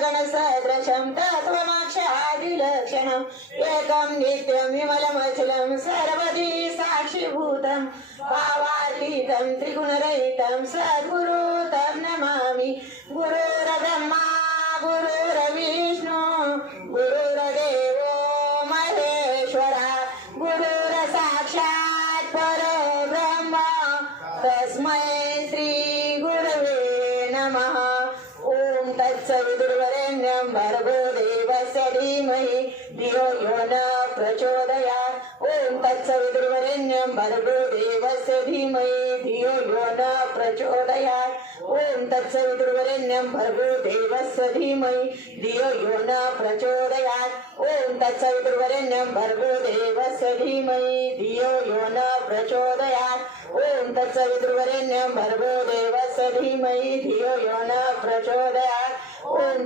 गगन सहस्र क्षमता स्वमाक्षाभिलक्षणम् एकम् नित्यम् विमलमचलम् सर्वधी साक्षिभूतम् भावातीतम् त्रिगुणरहितम् सद्गुरु तं नमामि गुरुरब्रह्मा गुरुरविष्णु गुरुरदेवो महेश्वरा गुरु तत्सविदुर्वरेण्यं भर्गो देवस्य धीमहि धियो यो न प्रचोदया ॐ तत्सविदुर्वरेण्यं भर्गो देवस्य धीमहि धियो यो न प्रचोदयात् ॐ तत्सविदुर्वरेण्यं भर्गो देवस्य धीमहि धियो यो न प्रचोदयात् ॐ तत्सविदुर्वरेण्यं भर्गो देवस्य धीमहि धियो यो न प्रचोदयात् ॐ तत्सविदुर्वरेण्यं भर्गो देवस्य धीमहि धियो न प्रचोदया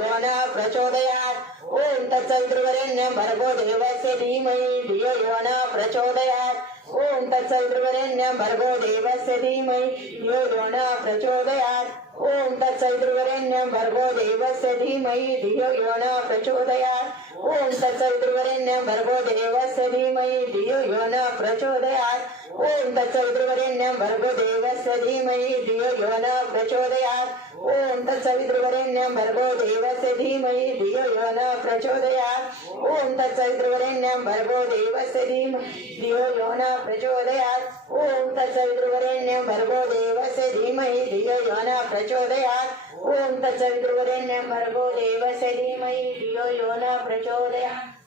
गुणा प्रचोदयात् ओम तत्सवितृवरेण्य भर्गो देवस्य धीमहि धियो यो न प्रचोदयात् ओम तत्सवितृवरेण्य भर्गो देवस्य धीमहि धियो यो न प्रचोदयात् ओम तत्सवितृवरेण्य भर्गो देवस्य धीमहि धियो यो न प्रचोदयात् ओम तत्सवितृवरेण्य भर्गो देवस्य धीमहि धियो यो न प्रचोदयात् ॐ तत्सवितृवरेण्यं भर्गोदेवस्य धीमहि यो न प्रचोदयात् ॐ तत्सवितृवरेण्यं भर्गोदेवस्य धीमहि धियो यो न प्रचोदयात् ॐ तत्सवितृवरेण्यं न प्रचोदयात् ॐ तत्सवितृवरेण्यं भर्गोदेवस्य धीमहि धियो यो न प्रचोदयात् ॐ तत्सवितृवरेण्यं भर्गोदेवस्य धीमहि धियो यो न प्रचोदयात्